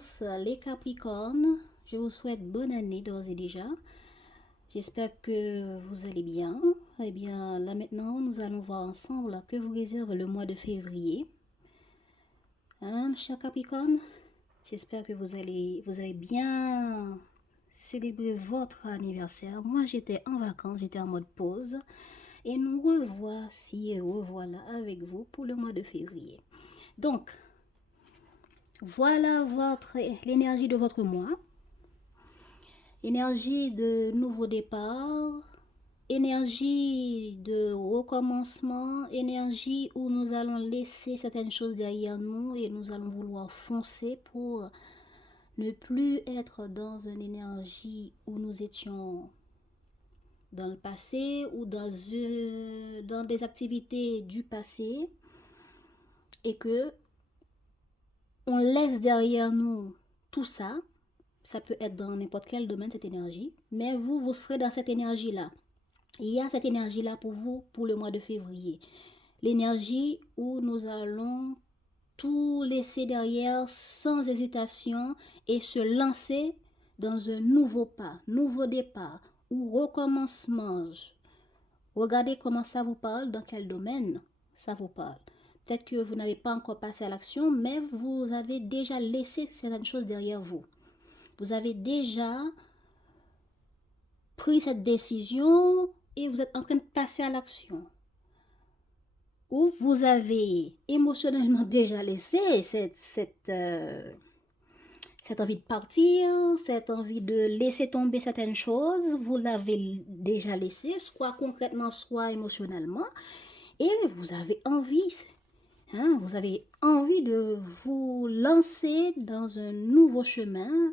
tous les Capricornes. Je vous souhaite bonne année d'ores et déjà. J'espère que vous allez bien. Eh bien, là maintenant, nous allons voir ensemble que vous réserve le mois de février. Hein, cher Capricorne? J'espère que vous allez bien célébrer votre anniversaire. Moi, j'étais en vacances, j'étais en mode pause. Et nous revoici et revoilà avec vous pour le mois de février. Donc, voilà l'énergie de votre mois. Énergie de nouveau départ, énergie de recommencement, énergie où nous allons laisser certaines choses derrière nous et nous allons vouloir foncer pour ne plus être dans une énergie où nous étions dans le passé ou dans des activités du passé et que on laisse derrière nous tout ça. Ça peut être dans n'importe quel domaine, cette énergie. Mais vous serez dans cette énergie-là. Il y a cette énergie-là pour vous pour le mois de février. L'énergie où nous allons tout laisser derrière sans hésitation et se lancer dans un nouveau pas, nouveau départ ou recommencement. Regardez comment ça vous parle, dans quel domaine ça vous parle. Peut-être que vous n'avez pas encore passé à l'action, mais vous avez déjà laissé certaines choses derrière vous. Vous avez déjà pris cette décision et vous êtes en train de passer à l'action. Ou vous avez émotionnellement déjà laissé cette envie de partir, cette envie de laisser tomber certaines choses. Vous l'avez déjà laissé, soit concrètement, soit émotionnellement. Et vous avez envie, vous avez envie de vous lancer dans un nouveau chemin.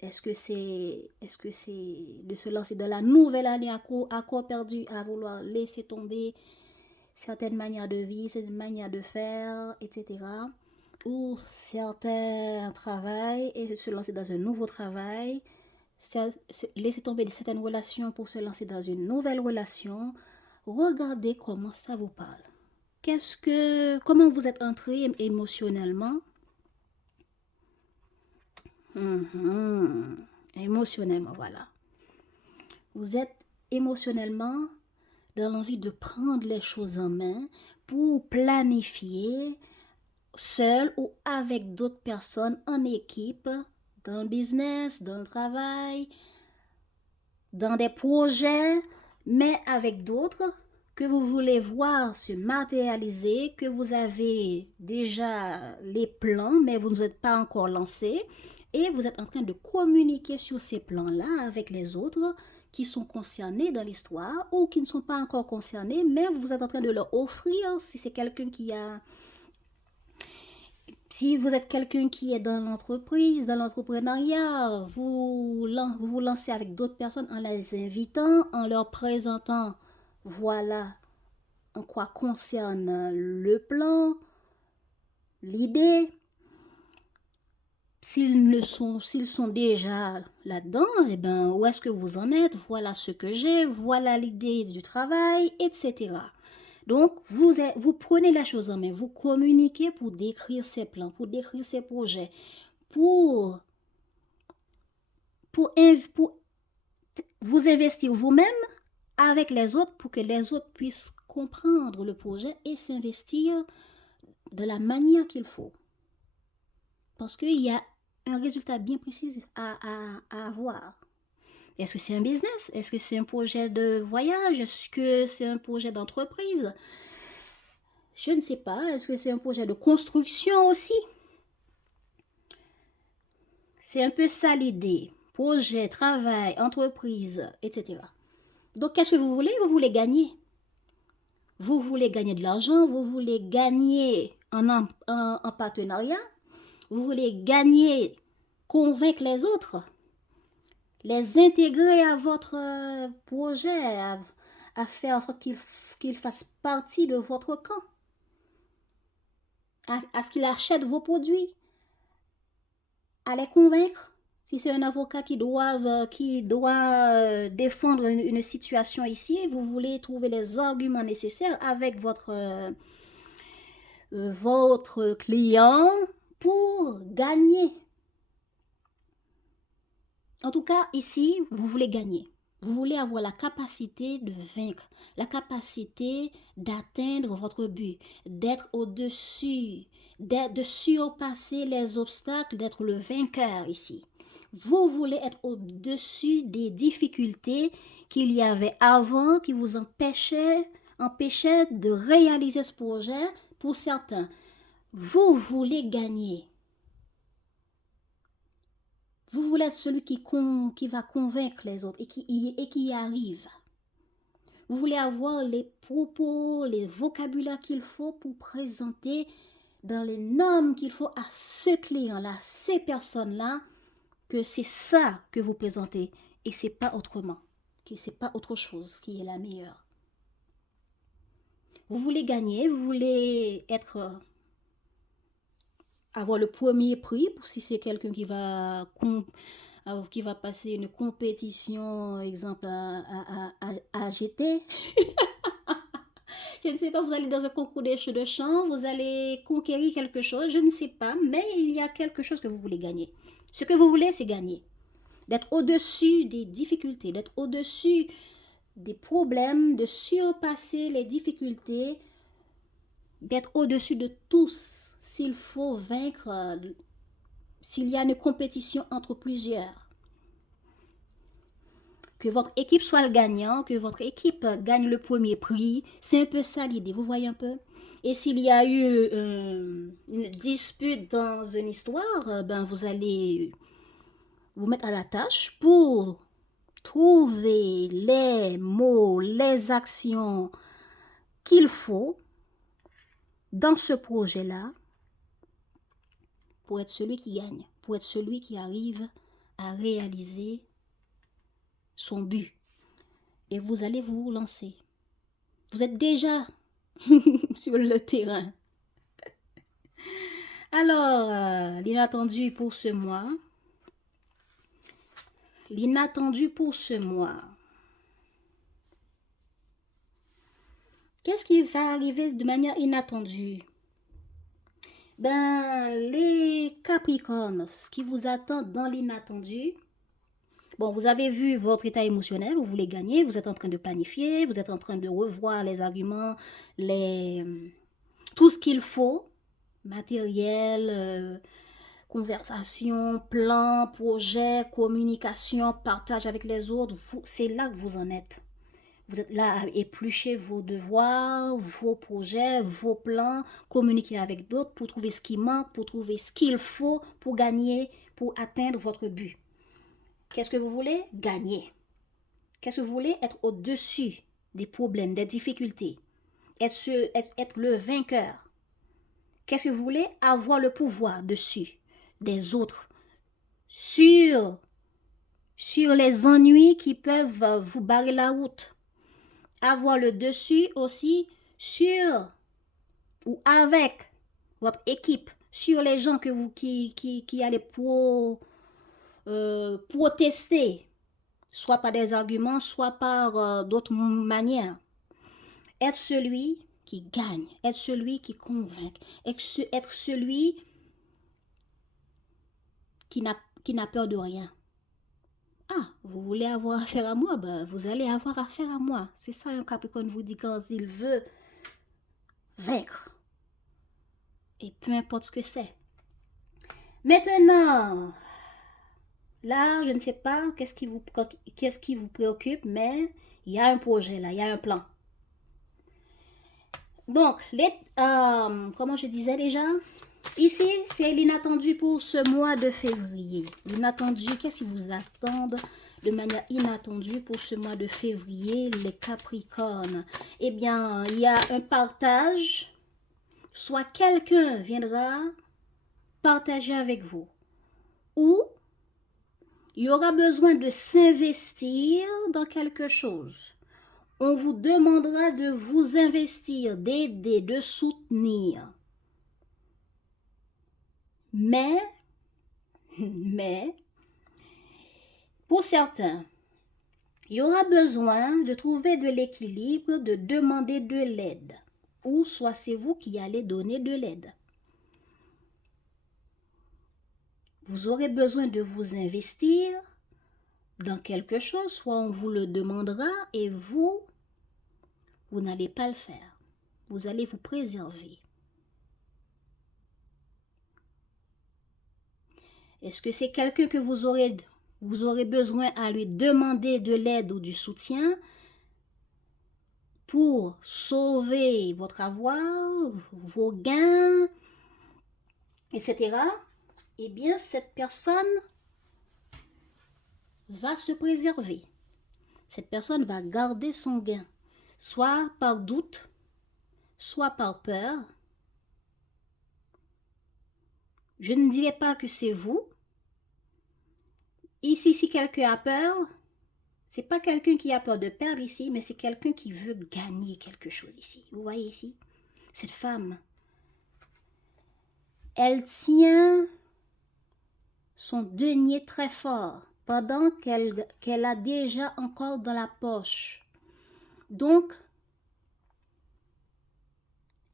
Est-ce que c'est de se lancer dans la nouvelle année à corps perdu, à vouloir laisser tomber certaines manières de vie, certaines manières de faire, etc. Ou certains travail et se lancer dans un nouveau travail, laisser tomber certaines relations pour se lancer dans une nouvelle relation. Regardez comment ça vous parle. Comment vous êtes entré émotionnellement? Émotionnellement, voilà. Vous êtes émotionnellement dans l'envie de prendre les choses en main pour planifier seul ou avec d'autres personnes en équipe, dans le business, dans le travail, dans des projets, mais avec d'autres que vous voulez voir se matérialiser, que vous avez déjà les plans, mais vous ne vous êtes pas encore lancé. Et vous êtes en train de communiquer sur ces plans-là avec les autres qui sont concernés dans l'histoire ou qui ne sont pas encore concernés, mais vous êtes en train de leur offrir, si c'est quelqu'un si vous êtes quelqu'un qui est dans l'entreprise, dans l'entrepreneuriat, vous vous lancez avec d'autres personnes en les invitant, en leur présentant, voilà en quoi concerne le plan, l'idée. S'ils sont déjà là-dedans, eh ben, où est-ce que vous en êtes? Voilà ce que j'ai, voilà l'idée du travail, etc. Donc, vous prenez la chose en main, vous communiquez pour décrire ces plans, pour décrire ces projets, pour vous investir vous-même avec les autres pour que les autres puissent comprendre le projet et s'investir de la manière qu'il faut. Parce qu'il y a un résultat bien précis à avoir. Est-ce que c'est un business? Est-ce que c'est un projet de voyage? Est-ce que c'est un projet d'entreprise? Je ne sais pas. Est-ce que c'est un projet de construction aussi? C'est un peu ça l'idée. Projet, travail, entreprise, etc. Donc, qu'est-ce que vous voulez? Vous voulez gagner. Vous voulez gagner de l'argent. Vous voulez gagner en partenariat. Vous voulez gagner, convaincre les autres. Les intégrer à votre projet, à faire en sorte qu'ils fassent partie de votre camp, à ce qu'ils achètent vos produits, à les convaincre. Si c'est un avocat qui doit défendre une situation ici, vous voulez trouver les arguments nécessaires avec votre client pour gagner En tout cas, ici, vous voulez gagner. Vous voulez avoir la capacité de vaincre, la capacité d'atteindre votre but, d'être au-dessus, de surpasser les obstacles, d'être le vainqueur ici. Vous voulez être au-dessus des difficultés qu'il y avait avant qui vous empêchaient de réaliser ce projet pour certains. Vous voulez gagner. Vous voulez être celui qui va convaincre les autres et qui y arrive. Vous voulez avoir les propos, les vocabulaires qu'il faut pour présenter dans les normes qu'il faut à ce client-là, ces personnes-là, que c'est ça que vous présentez et c'est pas autrement, que c'est pas autre chose qui est la meilleure. Vous voulez gagner, vous voulez avoir le premier prix, pour si c'est quelqu'un qui va passer une compétition, exemple à GT. Je ne sais pas, vous allez dans un concours de chant, vous allez conquérir quelque chose, je ne sais pas, mais il y a quelque chose que vous voulez gagner. Ce que vous voulez, c'est gagner. D'être au-dessus des difficultés, d'être au-dessus des problèmes, de surpasser les difficultés, d'être au-dessus de tous s'il faut vaincre, s'il y a une compétition entre plusieurs. Que votre équipe soit le gagnant, que votre équipe gagne le premier prix, c'est un peu ça l'idée, vous voyez un peu. Et s'il y a eu une dispute dans une histoire, ben vous allez vous mettre à la tâche pour trouver les mots, les actions qu'il faut dans ce projet-là pour être celui qui gagne, pour être celui qui arrive à réaliser son but. Et vous allez vous lancer. Vous êtes déjà sur le terrain. Alors, l'inattendu pour ce mois. L'inattendu pour ce mois. Qu'est-ce qui va arriver de manière inattendue? Ben, les Capricornes, ce qui vous attend dans l'inattendu. Bon, vous avez vu votre état émotionnel, vous voulez gagner, vous êtes en train de planifier, vous êtes en train de revoir les arguments, tout ce qu'il faut, matériel, conversation, plan, projet, communication, partage avec les autres. C'est là que vous en êtes. Vous êtes là à éplucher vos devoirs, vos projets, vos plans, communiquer avec d'autres pour trouver ce qui manque, pour trouver ce qu'il faut pour gagner, pour atteindre votre but. Qu'est-ce que vous voulez? Gagner. Qu'est-ce que vous voulez? Être au-dessus des problèmes, des difficultés. Être le vainqueur. Qu'est-ce que vous voulez? Avoir le pouvoir dessus des autres. Sur les ennuis qui peuvent vous barrer la route. Avoir le dessus aussi sur ou avec votre équipe, sur les gens qui allaient protester, soit par des arguments, soit par d'autres manières. Être celui qui gagne, être celui qui convainc, être celui qui n'a peur de rien. Ah, vous voulez avoir affaire à moi? Ben, vous allez avoir affaire à moi. C'est ça un Capricorne vous dit quand il veut vaincre. Et peu importe ce que c'est. Maintenant, là, je ne sais pas qu'est-ce qui vous préoccupe, mais il y a un projet là, il y a un plan. Donc, comment je disais déjà, ici, c'est l'inattendu pour ce mois de février. L'inattendu, qu'est-ce qui vous attend de manière inattendue pour ce mois de février, les Capricornes? Eh bien, il y a un partage, soit quelqu'un viendra partager avec vous, ou il y aura besoin de s'investir dans quelque chose. On vous demandera de vous investir, d'aider, de soutenir. Mais, pour certains, il y aura besoin de trouver de l'équilibre, de demander de l'aide. Ou soit c'est vous qui allez donner de l'aide. Vous aurez besoin de vous investir dans quelque chose, soit on vous le demandera et vous n'allez pas le faire. Vous allez vous préserver. Est-ce que c'est quelqu'un que vous aurez besoin à lui demander de l'aide ou du soutien pour sauver votre avoir, vos gains, etc. Eh bien, cette personne va se préserver. Cette personne va garder son gain, soit par doute, soit par peur. Je ne dirais pas que c'est vous. Ici, si quelqu'un a peur, c'est pas quelqu'un qui a peur de perdre ici, mais c'est quelqu'un qui veut gagner quelque chose ici. Vous voyez ici, cette femme, elle tient son denier très fort pendant qu'elle a déjà encore dans la poche. Donc,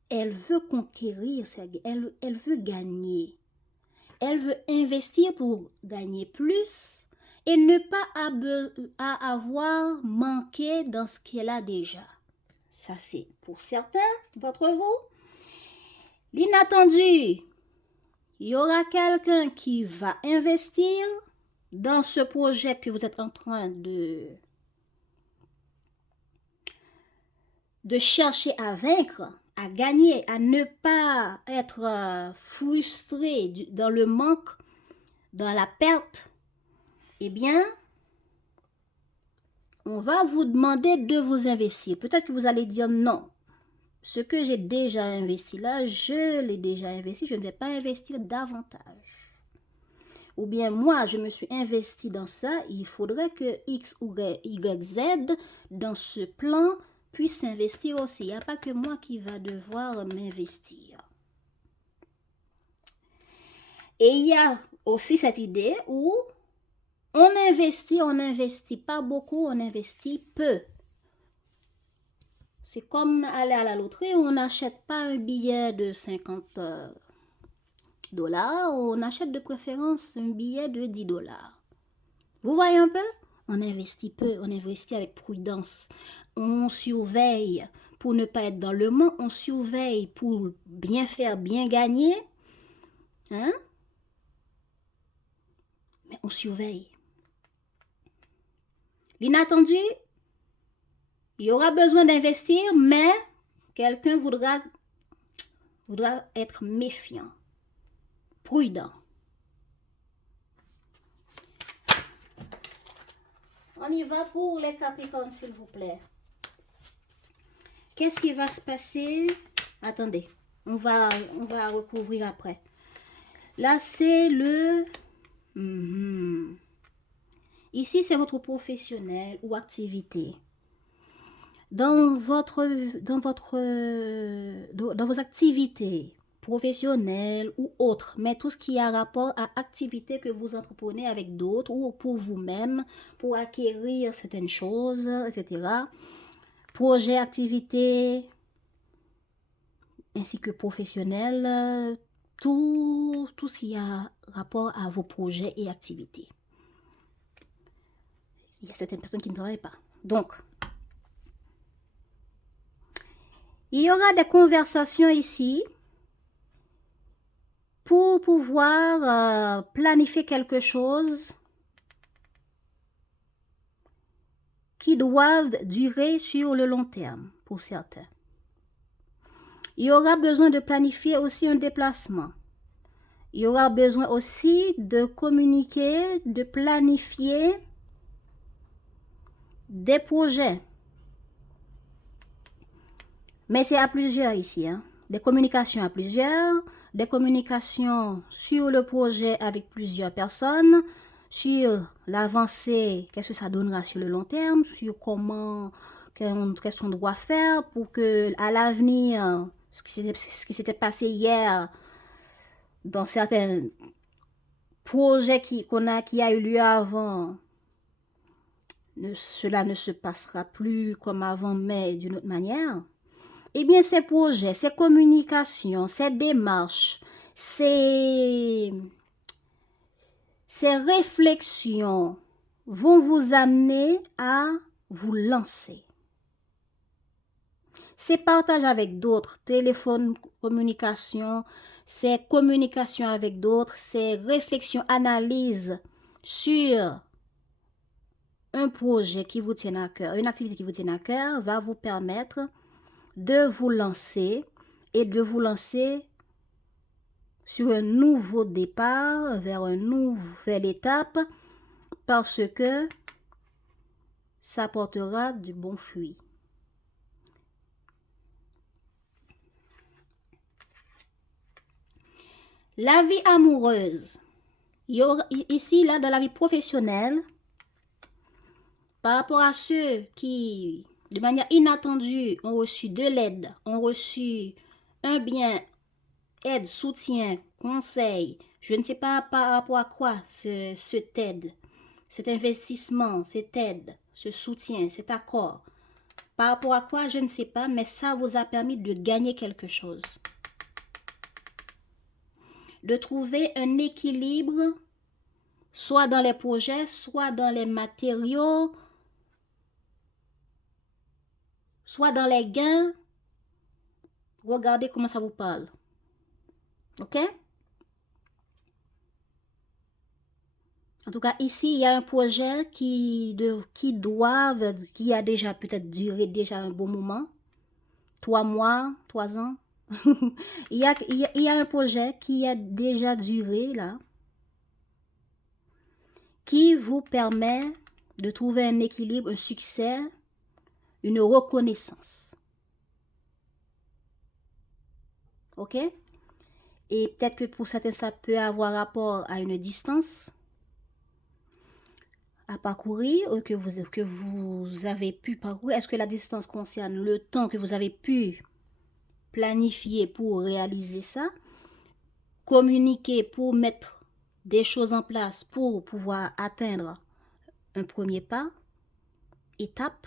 elle veut conquérir, elle veut gagner. Elle veut investir pour gagner plus et ne pas avoir manqué dans ce qu'elle a déjà. Ça, c'est pour certains d'entre vous. L'inattendu, il y aura quelqu'un qui va investir dans ce projet que vous êtes en train de chercher à vaincre, à gagner, à ne pas être frustré dans le manque, dans la perte. Eh bien, on va vous demander de vous investir. Peut-être que vous allez dire non. Ce que j'ai déjà investi là, je l'ai déjà investi, je ne vais pas investir davantage. Ou bien moi, je me suis investi dans ça, il faudrait que X ou Y, Z, dans ce plan, puisse s'investir aussi. Il n'y a pas que moi qui va devoir m'investir. Et il y a aussi cette idée où on n'investit pas beaucoup, on investit peu. C'est comme aller à la loterie, on n'achète pas un billet de 50 dollars, on achète de préférence un billet de 10 dollars. Vous voyez un peu? On investit peu, on investit avec prudence. On surveille pour ne pas être dans le manque, on surveille pour bien faire, bien gagner. Hein? Mais on surveille. L'inattendu, il y aura besoin d'investir, mais quelqu'un voudra être méfiant, prudent. On y va pour les Capricornes, s'il vous plaît. Qu'est-ce qui va se passer? Attendez, on va recouvrir après. Là, c'est le... Ici, c'est votre professionnel ou activité. Dans vos activités professionnelles ou autres, mais tout ce qui a rapport à activités que vous entreprenez avec d'autres ou pour vous-même, pour acquérir certaines choses, etc. Projets, activités, ainsi que professionnels, tout ce qui a rapport à vos projets et activités. Il y a certaines personnes qui ne travaillent pas. Donc, il y aura des conversations ici pour pouvoir planifier quelque chose qui doivent durer sur le long terme pour certains. Il y aura besoin de planifier aussi un déplacement. Il y aura besoin aussi de communiquer, de planifier des projets. Mais c'est à plusieurs ici, hein? Des communications à plusieurs, des communications sur le projet avec plusieurs personnes, sur l'avancée, qu'est-ce que ça donnera sur le long terme, sur qu'est-ce qu'on doit faire pour que à l'avenir, ce qui s'était passé hier dans certains projets qui a eu lieu avant, cela ne se passera plus comme avant, mais d'une autre manière. Eh bien, ces projets, ces communications, ces démarches, ces réflexions vont vous amener à vous lancer. C'est partage avec d'autres, téléphone, communication, c'est communication avec d'autres, c'est réflexion, analyse sur un projet qui vous tient à cœur, une activité qui vous tient à cœur va vous permettre de vous lancer et de vous lancer sur un nouveau départ, vers une nouvelle étape, parce que ça portera du bon fruit. La vie amoureuse. Ici, là, dans la vie professionnelle, par rapport à ceux qui, de manière inattendue, ont reçu de l'aide, ont reçu un bien, aide, soutien, conseil, je ne sais pas par rapport à quoi cette aide, cet investissement, cette aide, ce soutien, cet accord, par rapport à quoi, je ne sais pas, mais ça vous a permis de gagner quelque chose. De trouver un équilibre, soit dans les projets, soit dans les matériaux, soit dans les gains. Regardez comment ça vous parle. OK? En tout cas, ici, il y a un projet qui a déjà peut-être duré déjà un bon moment. 3 mois, 3 ans. il y a un projet qui a déjà duré là, qui vous permet de trouver un équilibre, un succès, une reconnaissance. OK? Et peut-être que pour certains, ça peut avoir rapport à une distance à parcourir, que vous avez pu parcourir. Est-ce que la distance concerne le temps que vous avez pu planifier pour réaliser ça? Communiquer pour mettre des choses en place pour pouvoir atteindre un premier pas, étape,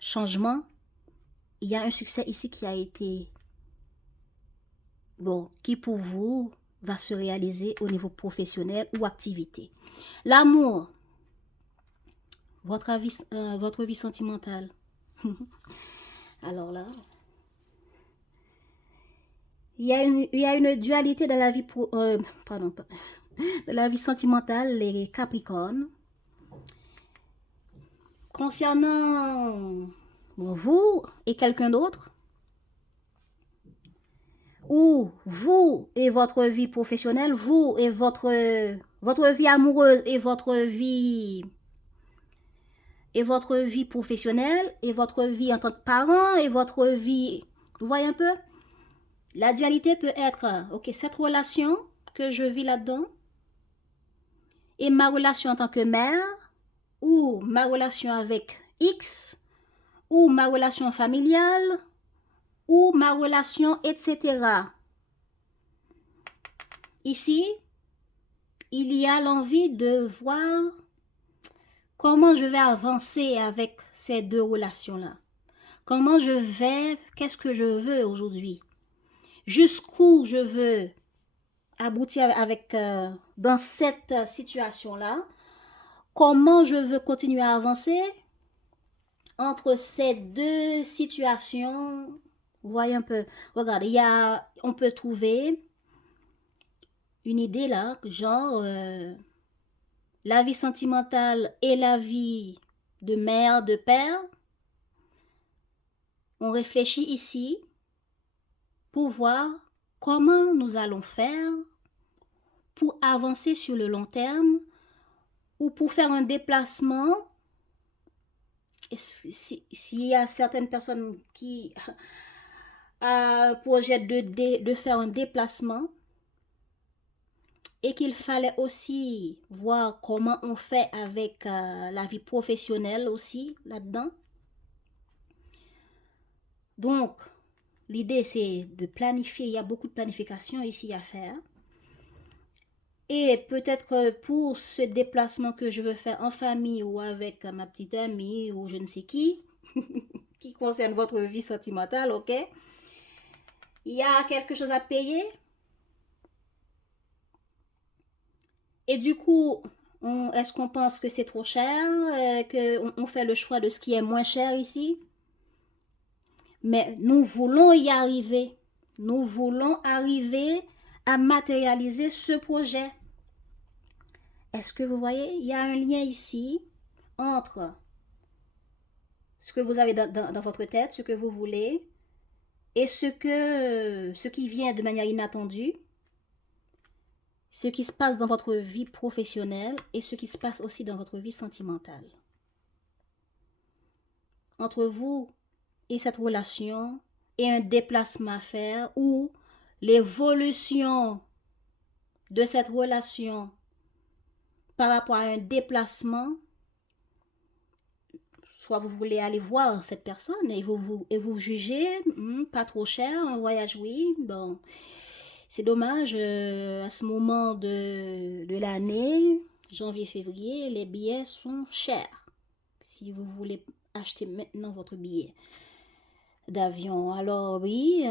changement. Il y a un succès ici qui a été, qui pour vous va se réaliser au niveau professionnel ou activité. L'amour, votre vie sentimentale. Alors là, il y a une dualité dans la vie, dans la vie sentimentale, les Capricornes. Concernant vous et quelqu'un d'autre, ou vous et votre vie professionnelle, vous et votre vie amoureuse et votre vie professionnelle et votre vie en tant que parent et votre vie, vous voyez un peu? La dualité peut être, ok, cette relation que je vis là-dedans et ma relation en tant que mère ou ma relation avec X ou ma relation familiale ou ma relation, etc. Ici, il y a l'envie de voir comment je vais avancer avec ces deux relations-là. Comment je vais, qu'est-ce que je veux aujourd'hui? Jusqu'où je veux aboutir avec dans cette situation-là? Comment je veux continuer à avancer entre ces deux situations? Vous voyez un peu, regardez, on peut trouver une idée là, genre la vie sentimentale et la vie de mère, de père. On réfléchit ici pour voir comment nous allons faire pour avancer sur le long terme ou pour faire un déplacement. S'il y a certaines personnes qui ont un projet de faire un déplacement et qu'il fallait aussi voir comment on fait avec la vie professionnelle aussi là-dedans. Donc, l'idée c'est de planifier, il y a beaucoup de planification ici à faire. Et peut-être pour ce déplacement que je veux faire en famille ou avec ma petite amie ou je ne sais qui concerne votre vie sentimentale, ok? Il y a quelque chose à payer. Et du coup, Est-ce qu'on pense que c'est trop cher, qu'on fait le choix de ce qui est moins cher ici? Mais nous voulons y arriver. Nous voulons arriver à matérialiser ce projet. Est-ce que vous voyez? Il y a un lien ici entre ce que vous avez dans votre tête, ce que vous voulez, et ce qui vient de manière inattendue, ce qui se passe dans votre vie professionnelle et ce qui se passe aussi dans votre vie sentimentale. Entre vous et cette relation et un déplacement à faire ou l'évolution de cette relation par rapport à un déplacement, soit vous voulez aller voir cette personne et vous jugez, pas trop cher, un voyage, oui, bon, c'est dommage, à ce moment de l'année, janvier-février, les billets sont chers. Si vous voulez acheter maintenant votre billet d'avion, alors oui,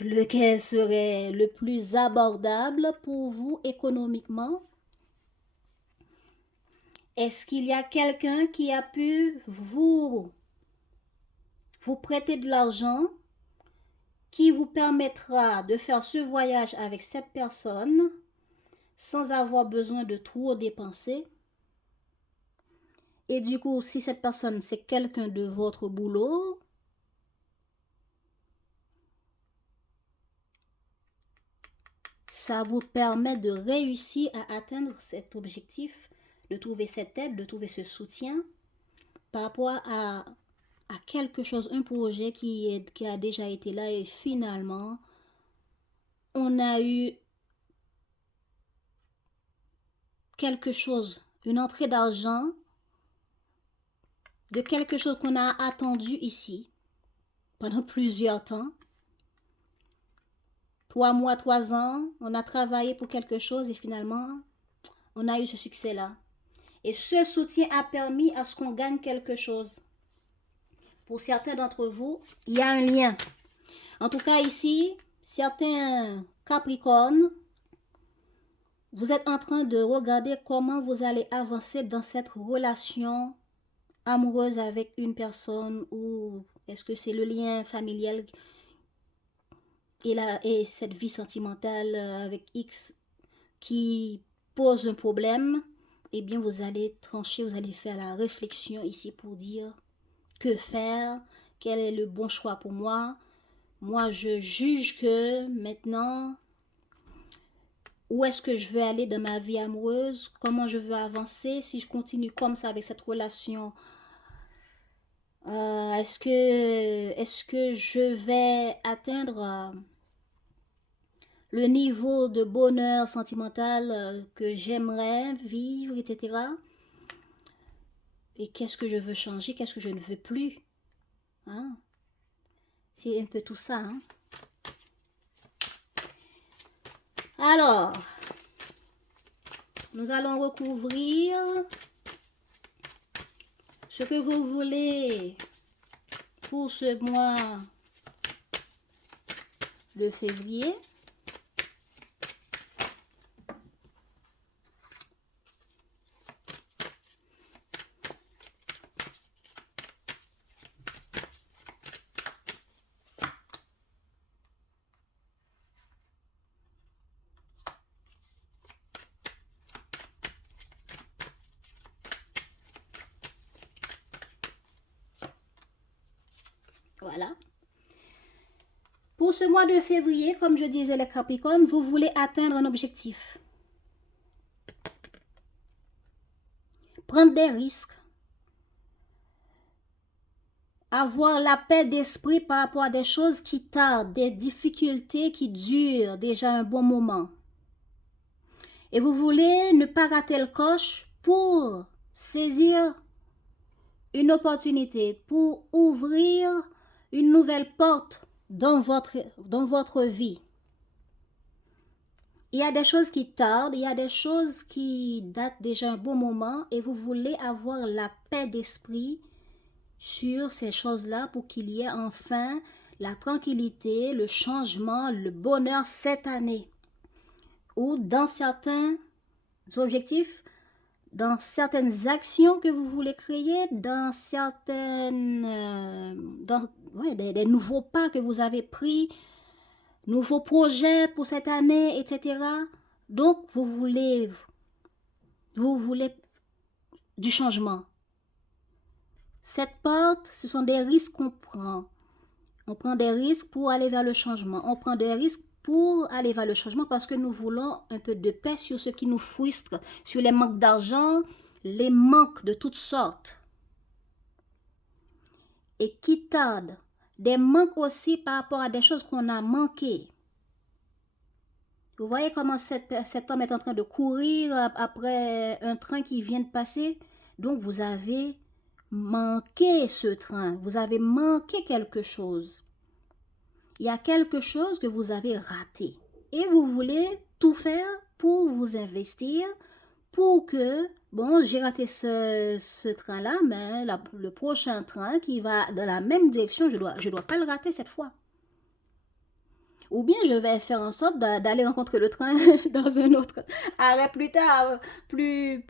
lequel serait le plus abordable pour vous économiquement? Est-ce qu'il y a quelqu'un qui a pu vous prêter de l'argent qui vous permettra de faire ce voyage avec cette personne sans avoir besoin de trop dépenser? Et du coup, si cette personne, c'est quelqu'un de votre boulot, ça vous permet de réussir à atteindre cet objectif, de trouver cette aide, de trouver ce soutien par rapport à quelque chose, un projet qui a déjà été là et finalement, on a eu quelque chose, une entrée d'argent de quelque chose qu'on a attendu ici pendant plusieurs temps. 3 mois, 3 ans, on a travaillé pour quelque chose et finalement, on a eu ce succès-là. Et ce soutien a permis à ce qu'on gagne quelque chose. Pour certains d'entre vous, il y a un lien. En tout cas, ici, certains Capricornes, vous êtes en train de regarder comment vous allez avancer dans cette relation amoureuse avec une personne, ou est-ce que c'est le lien familial et cette vie sentimentale avec X qui pose un problème. Eh bien, vous allez trancher, vous allez faire la réflexion ici pour dire que faire, quel est le bon choix pour moi. Moi, je juge que maintenant, où est-ce que je veux aller dans ma vie amoureuse, comment je veux avancer, si je continue comme ça avec cette relation, est-ce que je vais atteindre le niveau de bonheur sentimental que j'aimerais vivre, etc. Et qu'est-ce que je veux changer, qu'est-ce que je ne veux plus, hein? C'est un peu tout ça, hein? Alors, nous allons recouvrir ce que vous voulez pour ce mois de février. Voilà. Pour ce mois de février, comme je disais les Capricornes, vous voulez atteindre un objectif. Prendre des risques. Avoir la paix d'esprit par rapport à des choses qui tardent, des difficultés qui durent déjà un bon moment. Et vous voulez ne pas rater le coche pour saisir une opportunité, pour ouvrir une nouvelle porte dans votre vie. Il y a des choses qui tardent, il y a des choses qui datent déjà un bon moment et vous voulez avoir la paix d'esprit sur ces choses-là pour qu'il y ait enfin la tranquillité, le changement, le bonheur cette année. Ou dans certains objectifs, dans certaines actions que vous voulez créer, dans des nouveaux pas que vous avez pris, nouveaux projets pour cette année, etc. Donc, vous voulez du changement. Cette porte, ce sont des risques qu'on prend. On prend des risques pour aller vers le changement. On prend des risques pour aller vers le changement parce que nous voulons un peu de paix sur ce qui nous frustre, sur les manques d'argent, les manques de toutes sortes. Et qui tardent. Des manques aussi par rapport à des choses qu'on a manquées. Vous voyez comment cet homme est en train de courir après un train qui vient de passer? Donc vous avez manqué ce train. Vous avez manqué quelque chose. Il y a quelque chose que vous avez raté. Et vous voulez tout faire pour vous investir, pour que, bon, j'ai raté ce train-là, mais le prochain train qui va dans la même direction, je dois pas le rater cette fois. Ou bien je vais faire en sorte d'aller rencontrer le train dans un autre arrêt plus tard, plus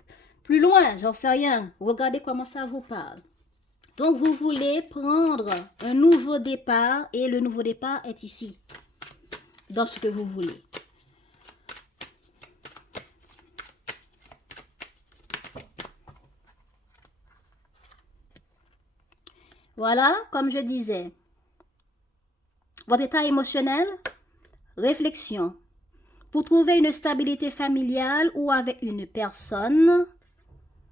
loin, j'en sais rien. Regardez comment ça vous parle. Donc, vous voulez prendre un nouveau départ et le nouveau départ est ici, dans ce que vous voulez. Voilà, comme je disais, votre état émotionnel, réflexion. Pour trouver une stabilité familiale ou avec une personne,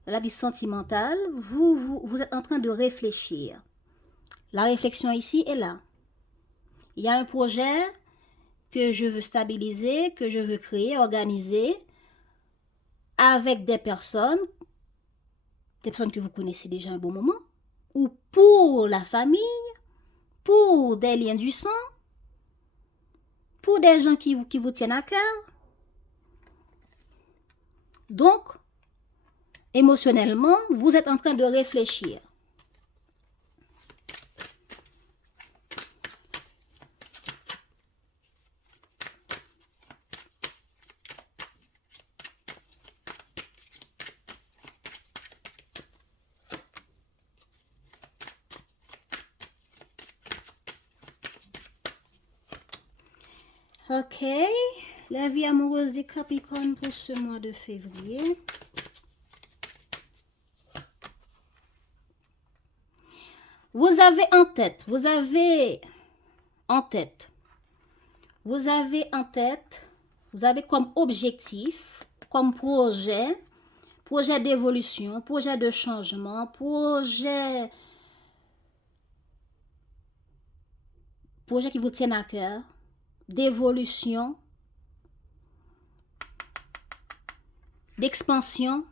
la vie sentimentale, vous êtes en train de réfléchir. La réflexion ici est là. Il y a un projet que je veux stabiliser, que je veux créer, organiser avec des personnes que vous connaissez déjà un bon moment, ou pour la famille, pour des liens du sang, pour des gens qui vous tiennent à cœur. Donc, émotionnellement, vous êtes en train de réfléchir. Ok, la vie amoureuse des Capricornes pour ce mois de février. Vous avez en tête comme objectif, comme projet d'évolution, projet de changement, projet qui vous tienne à cœur, d'évolution, d'expansion.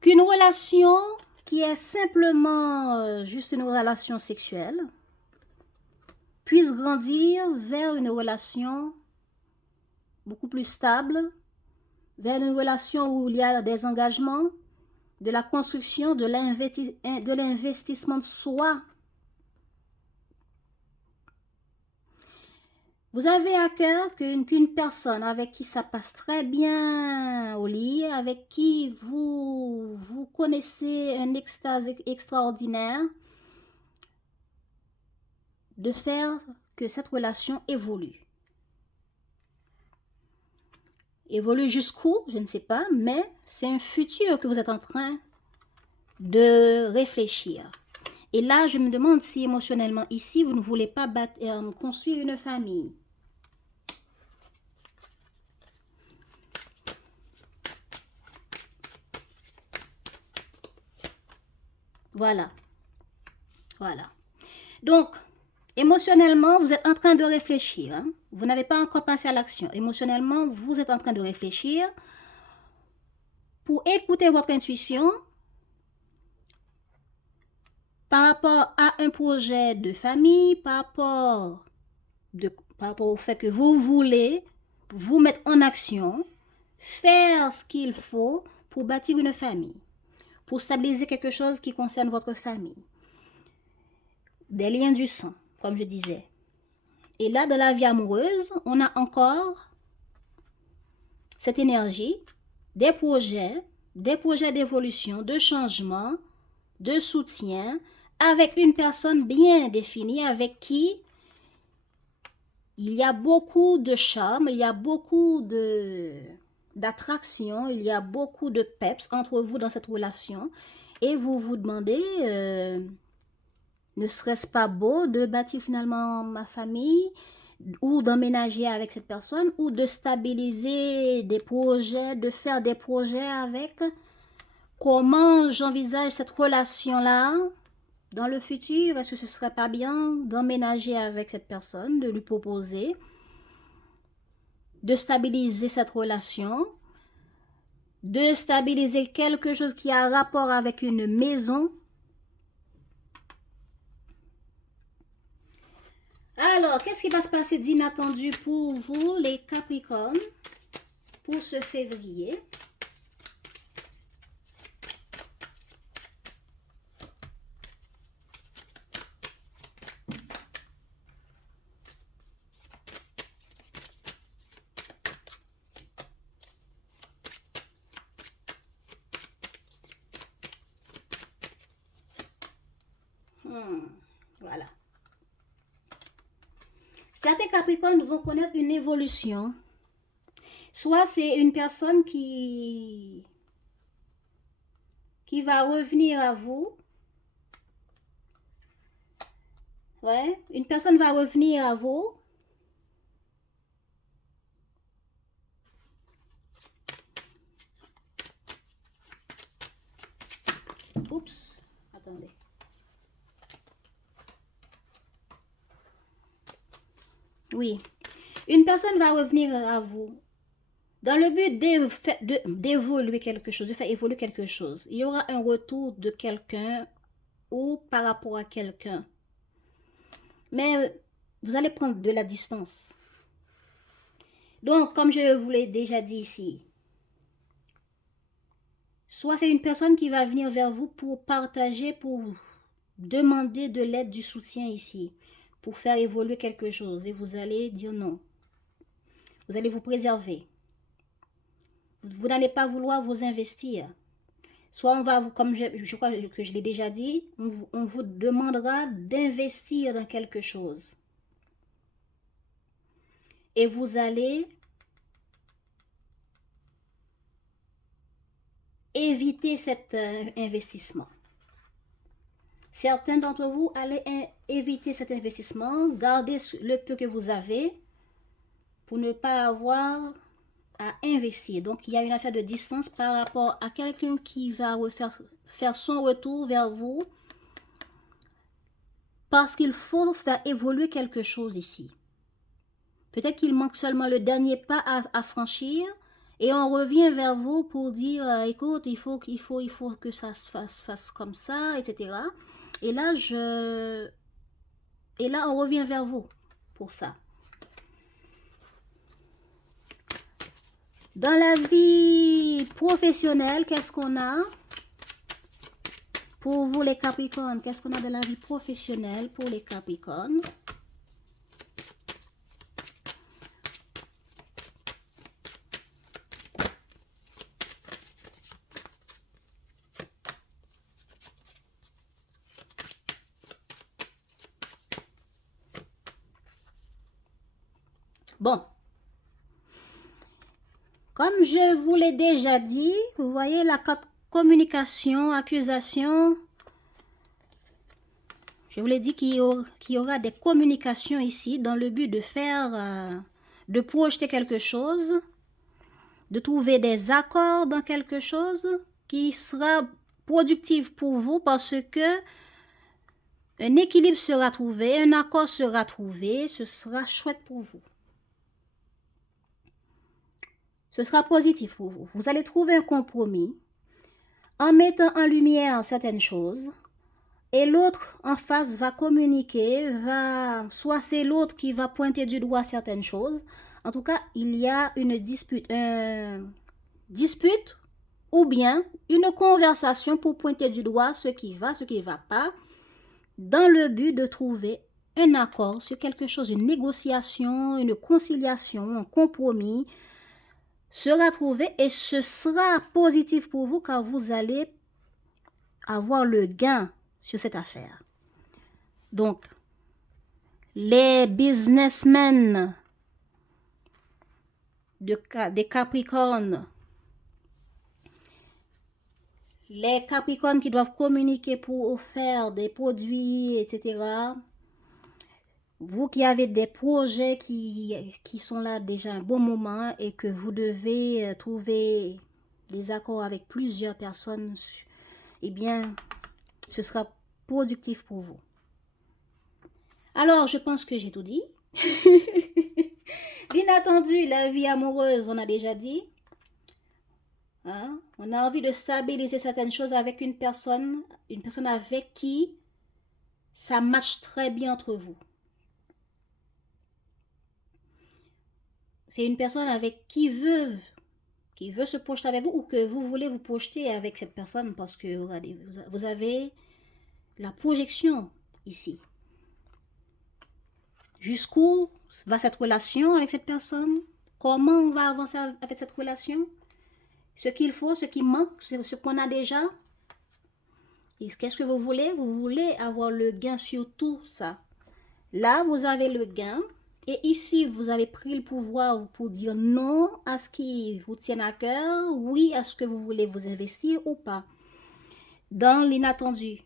Qu'une relation qui est simplement juste une relation sexuelle puisse grandir vers une relation beaucoup plus stable, vers une relation où il y a des engagements, de la construction, de l'investissement de soi. Vous avez à cœur qu'une personne avec qui ça passe très bien au lit, avec qui vous connaissez un extase extraordinaire, de faire que cette relation évolue. Évolue jusqu'où, je ne sais pas, mais c'est un futur que vous êtes en train de réfléchir. Et là, je me demande si émotionnellement, ici, vous ne voulez pas construire une famille. Voilà. Voilà. Donc, émotionnellement, vous êtes en train de réfléchir. Hein? Vous n'avez pas encore passé à l'action. Émotionnellement, vous êtes en train de réfléchir pour écouter votre intuition par rapport à un projet de famille, par rapport au fait que vous voulez vous mettre en action, faire ce qu'il faut pour bâtir une famille, pour stabiliser quelque chose qui concerne votre famille. Des liens du sang, comme je disais. Et là, dans la vie amoureuse, on a encore cette énergie, des projets d'évolution, de changement, de soutien, avec une personne bien définie, avec qui il y a beaucoup de charme, il y a beaucoup d'attraction, il y a beaucoup de peps entre vous dans cette relation. Et vous vous demandez, ne serait-ce pas beau de bâtir finalement ma famille ou d'emménager avec cette personne ou de stabiliser des projets, de faire des projets avec. Comment j'envisage cette relation-là dans le futur? Est-ce que ce serait pas bien d'emménager avec cette personne, de lui proposer, de stabiliser cette relation, de stabiliser quelque chose qui a rapport avec une maison? Alors, qu'est-ce qui va se passer d'inattendu pour vous, les Capricornes, pour ce février? Voilà. Certains Capricornes vont connaître une évolution. Soit c'est une personne qui va revenir à vous. Ouais, une personne va revenir à vous. Oups, attendez. Oui, une personne va revenir à vous dans le but d'évoluer quelque chose, de faire évoluer quelque chose. Il y aura un retour de quelqu'un ou par rapport à quelqu'un. Mais vous allez prendre de la distance. Donc, comme je vous l'ai déjà dit ici, soit c'est une personne qui va venir vers vous pour partager, pour demander de l'aide, du soutien ici, pour faire évoluer quelque chose. Et vous allez dire non. Vous allez vous préserver. Vous n'allez pas vouloir vous investir. Soit on va, comme je crois que je l'ai déjà dit, on vous demandera d'investir dans quelque chose. Et vous allez éviter cet investissement. Certains d'entre vous allez éviter cet investissement, garder le peu que vous avez pour ne pas avoir à investir. Donc, il y a une affaire de distance par rapport à quelqu'un qui va faire son retour vers vous parce qu'il faut faire évoluer quelque chose ici. Peut-être qu'il manque seulement le dernier pas à franchir et on revient vers vous pour dire écoute, il faut que ça se fasse comme ça, etc. Et là, on revient vers vous pour ça. Dans la vie professionnelle, qu'est-ce qu'on a? Pour vous les Capricornes, qu'est-ce qu'on a dans la vie professionnelle pour les Capricornes? Bon. Comme je vous l'ai déjà dit, vous voyez la communication, accusation. Je vous l'ai dit qu'il y aura des communications ici dans le but de faire, de projeter quelque chose, de trouver des accords dans quelque chose qui sera productif pour vous parce que un équilibre sera trouvé, un accord sera trouvé, ce sera chouette pour vous. Ce sera positif pour vous. Vous allez trouver un compromis en mettant en lumière certaines choses et l'autre en face va communiquer, soit c'est l'autre qui va pointer du doigt certaines choses. En tout cas, il y a une dispute ou bien une conversation pour pointer du doigt ce qui va, ce qui ne va pas, dans le but de trouver un accord sur quelque chose, une négociation, une conciliation, un compromis, sera trouvé et ce sera positif pour vous car vous allez avoir le gain sur cette affaire. Donc, les businessmen des Capricornes, les Capricornes qui doivent communiquer pour faire des produits, etc. Vous qui avez des projets qui sont là déjà un bon moment et que vous devez trouver des accords avec plusieurs personnes, eh bien, ce sera productif pour vous. Alors, je pense que j'ai tout dit. L'inattendu, la vie amoureuse, on a déjà dit. Hein? On a envie de stabiliser certaines choses avec une personne avec qui ça matche très bien entre vous. C'est une personne avec qui veut se projeter avec vous ou que vous voulez vous projeter avec cette personne parce que regardez, vous avez la projection ici. Jusqu'où va cette relation avec cette personne? Comment on va avancer avec cette relation? Ce qu'il faut, ce qui manque, ce qu'on a déjà. Qu'est-ce que vous voulez? Vous voulez avoir le gain sur tout ça. Là, vous avez le gain. Et ici, vous avez pris le pouvoir pour dire non à ce qui vous tient à cœur, oui à ce que vous voulez vous investir ou pas. Dans l'inattendu,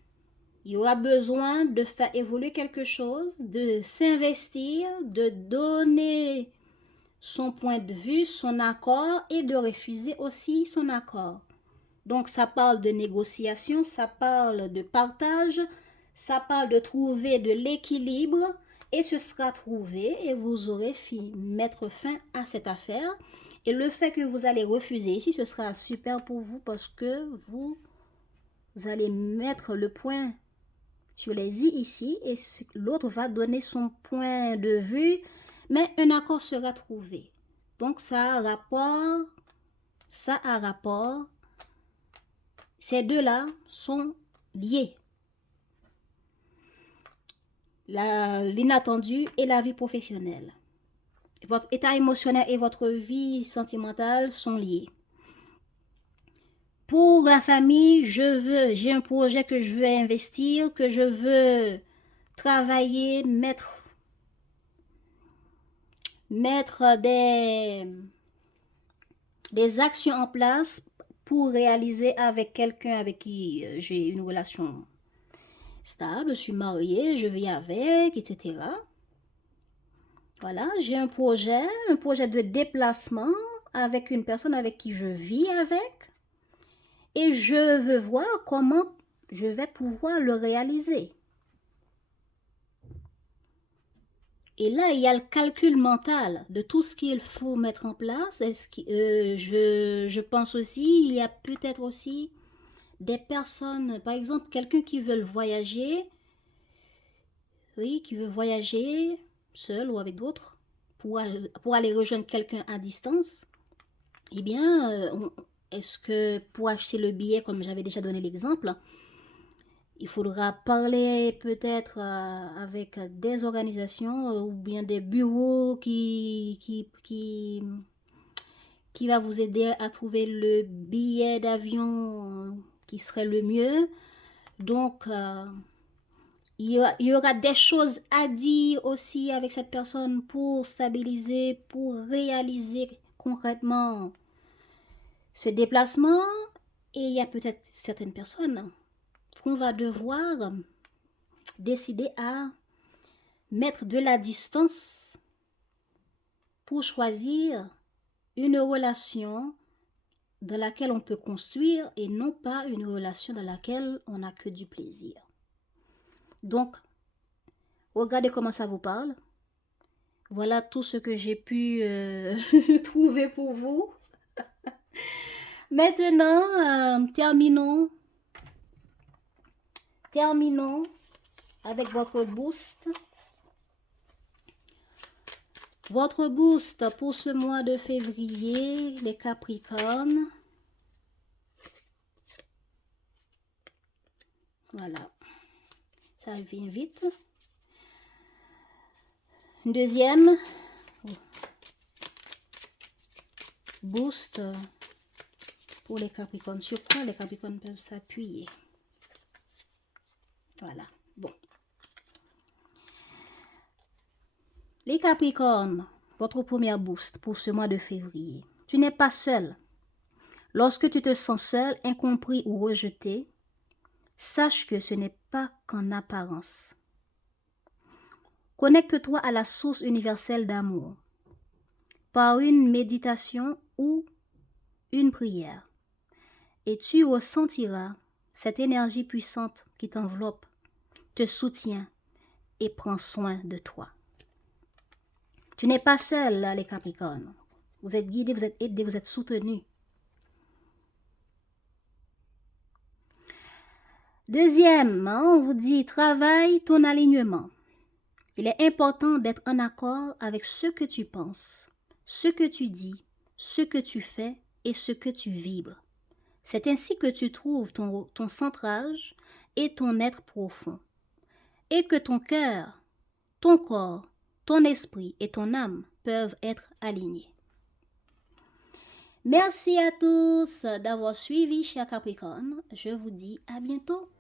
il y aura besoin de faire évoluer quelque chose, de s'investir, de donner son point de vue, son accord et de refuser aussi son accord. Donc, ça parle de négociation, ça parle de partage, ça parle de trouver de l'équilibre et ce sera trouvé et vous aurez mettre fin à cette affaire. Et le fait que vous allez refuser ici, ce sera super pour vous parce que vous allez mettre le point sur les i ici et l'autre va donner son point de vue, mais un accord sera trouvé. Donc, ça a rapport. Ces deux-là sont liés. L'inattendu et la vie professionnelle. Votre état émotionnel et votre vie sentimentale sont liés. Pour la famille, j'ai un projet que je veux investir, que je veux travailler, mettre des actions en place pour réaliser avec quelqu'un avec qui j'ai une relation stable, je suis mariée, je vis avec, etc. Voilà, j'ai un projet de déplacement avec une personne avec qui je vis avec et je veux voir comment je vais pouvoir le réaliser. Et là, il y a le calcul mental de tout ce qu'il faut mettre en place. Je pense aussi, il y a peut-être aussi des personnes, par exemple, quelqu'un qui veut voyager, oui, qui veut voyager seul ou avec d'autres pour aller rejoindre quelqu'un à distance. Eh bien, est-ce que pour acheter le billet, comme j'avais déjà donné l'exemple, il faudra parler peut-être avec des organisations ou bien des bureaux qui va vous aider à trouver le billet d'avion qui serait le mieux. Donc, il y aura des choses à dire aussi avec cette personne pour stabiliser, pour réaliser concrètement ce déplacement. Et il y a peut-être certaines personnes qu'on va devoir décider à mettre de la distance pour choisir une relation dans laquelle on peut construire et non pas une relation dans laquelle on n'a que du plaisir. Donc, regardez comment ça vous parle. Voilà tout ce que j'ai pu trouver pour vous. Maintenant, terminons avec votre boost. Votre boost pour ce mois de février, les Capricornes. Voilà. Ça vient vite. Deuxième. boost pour les Capricornes. Sur quoi les Capricornes peuvent s'appuyer? Voilà, bon. Les Capricornes, votre première boost pour ce mois de février. Tu n'es pas seul. Lorsque tu te sens seul, incompris ou rejeté, sache que ce n'est pas qu'en apparence. Connecte-toi à la source universelle d'amour par une méditation ou une prière et tu ressentiras cette énergie puissante qui t'enveloppe, te soutient et prend soin de toi. Tu n'es pas seul, là, les Capricornes. Vous êtes guidés, vous êtes aidés, vous êtes soutenus. Deuxièmement, on vous dit, travaille ton alignement. Il est important d'être en accord avec ce que tu penses, ce que tu dis, ce que tu fais et ce que tu vibres. C'est ainsi que tu trouves ton centrage et ton être profond. Et que ton cœur, ton corps, ton esprit et ton âme peuvent être alignés. Merci à tous d'avoir suivi, chers Capricornes. Je vous dis à bientôt.